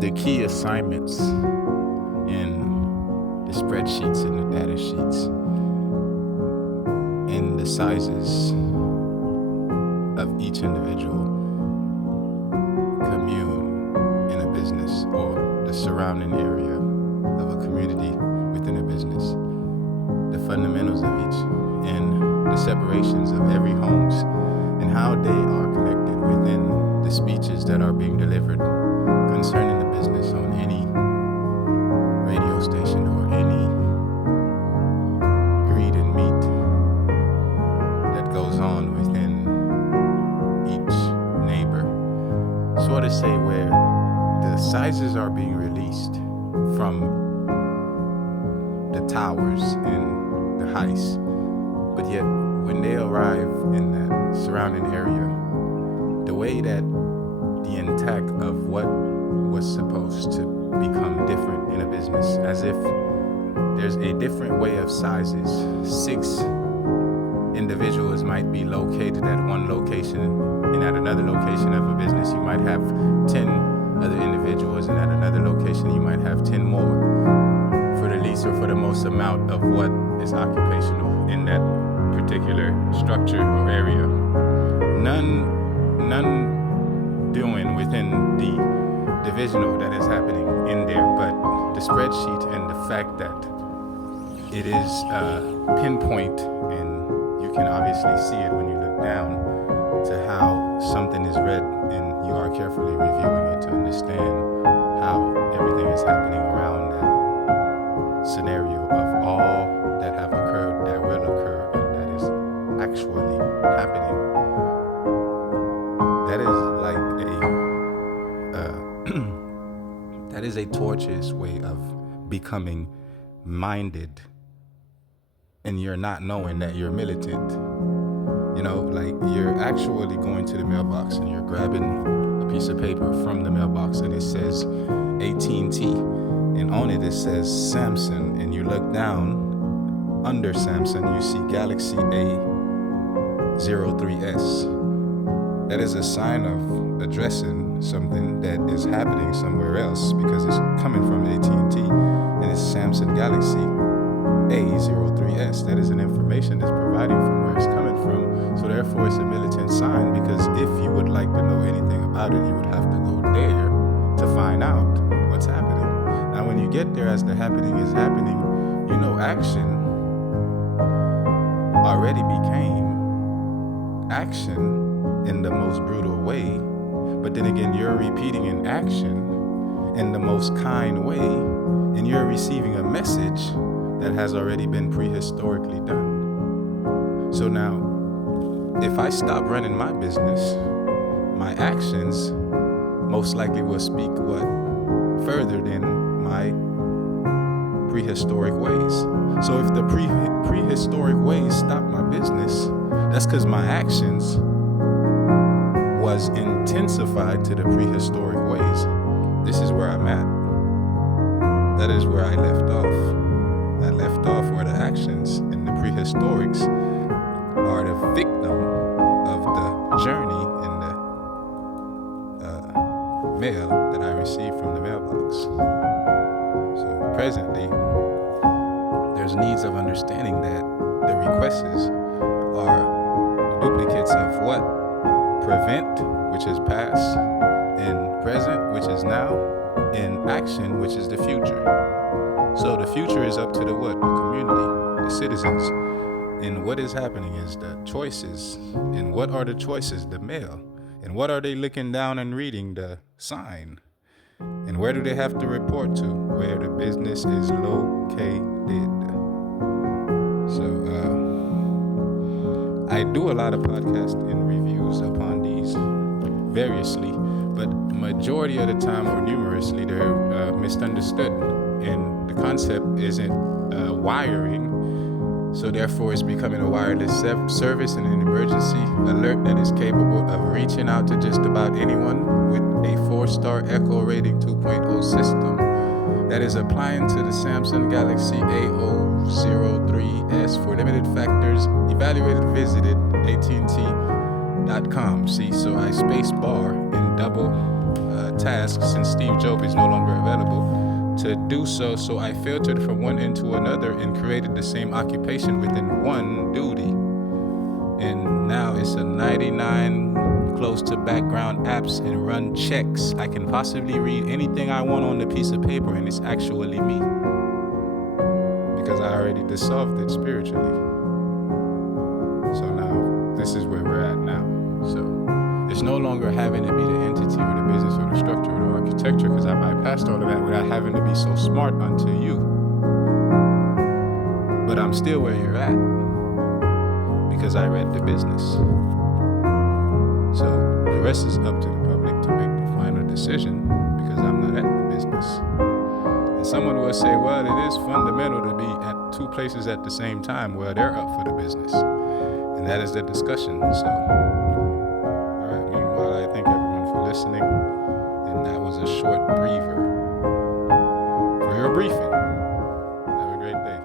the key assignments in the spreadsheets and the data sheets and the sizes of each individual commune in a business or the surrounding area of a community within a business, the fundamentals of each and the separations of every homes and how they are connected within the speeches that are being delivered concerning the business on any radio station or any greet and meet that goes on within each neighbor. Sort of say where the sizes are being released from the towers and the heights, but yet when they arrive in that surrounding area, the way that the intact of what was supposed to become different in a business, as if there's a different way of sizes. 6 individuals might be located at one location, and at another location of a business you might have 10 other individuals, and at another location you might have 10 more for the least or for the most amount of what is occupational in that particular structure or area. None doing within the divisional that is happening in there, but the spreadsheet and the fact that it is pinpoint, and you can obviously see it when you look down to how something is read, and you are carefully reviewing it to understand how everything is happening around that scenario of all that have occurred, that will occur, and that is actually happening. That is like that is a tortuous way of becoming minded, and you're not knowing that you're militant. You know, like you're actually going to the mailbox and you're grabbing a piece of paper from the mailbox and it says AT&T, and on it says Samsung, and you look down under Samsung, you see Galaxy A03s. That is a sign of addressing something that is happening somewhere else because it's coming from AT&T, and it's Samsung Galaxy A03s. That is an information that's providing from where it's coming from. So therefore it's a militant sign, because if you would like to know anything about it, you would have to go there to find out what's happening. Now when you get there, as the happening is happening, you know action already became action in the most brutal way, but then again you're repeating an action in the most kind way, and you're receiving a message that has already been prehistorically done. So now if I stop running my business, my actions most likely will speak what further than my prehistoric ways. So if the prehistoric ways stop my business, that's because my actions was intensified to the prehistoric ways. This is where I'm at. That is where I left off. I left off where the actions and the prehistorics are the victim of the journey and the mail that I received from the mailbox. So presently, there's needs of understanding that the requests are the duplicates of what? Prevent, which is past, and present, which is now, and action, which is the future. So the future is up to the what? The community, the citizens. And what is happening is the choices. And what are the choices? The mail. And what are they looking down and reading? The sign. And where do they have to report to? Where the business is located. So I do a lot of podcasts and reviews upon these variously, but majority of the time, or numerously, they're misunderstood, and the concept isn't wiring. So therefore it's becoming a wireless service and an emergency alert that is capable of reaching out to just about anyone with a 4-star Echo rating 2.0 system that is applying to the Samsung Galaxy A003s for limited factors. Evaluated, visited AT&T.com. See, so I space bar and double task, since Steve Jobs is no longer available, to do so. So I filtered from one end to another and created the same occupation within one duty. And now it's a 99 close to background apps and run checks. I can possibly read anything I want on the piece of paper, and it's actually me, because I already dissolved it spiritually. So now this is where we're at now. So it's no longer having to be the entity or the business or the structure or the architecture, because I bypassed all of that without having to be so smart unto you. But I'm still where you're at, because I read the business. So the rest is up to the public to make the final decision, because I'm not at the business. And someone will say, well, it is fundamental to be at two places at the same time. Well, they're up for the business. And that is the discussion. So, all right, meanwhile, I thank everyone for listening. And that was a short briefer for your briefing. Have a great day.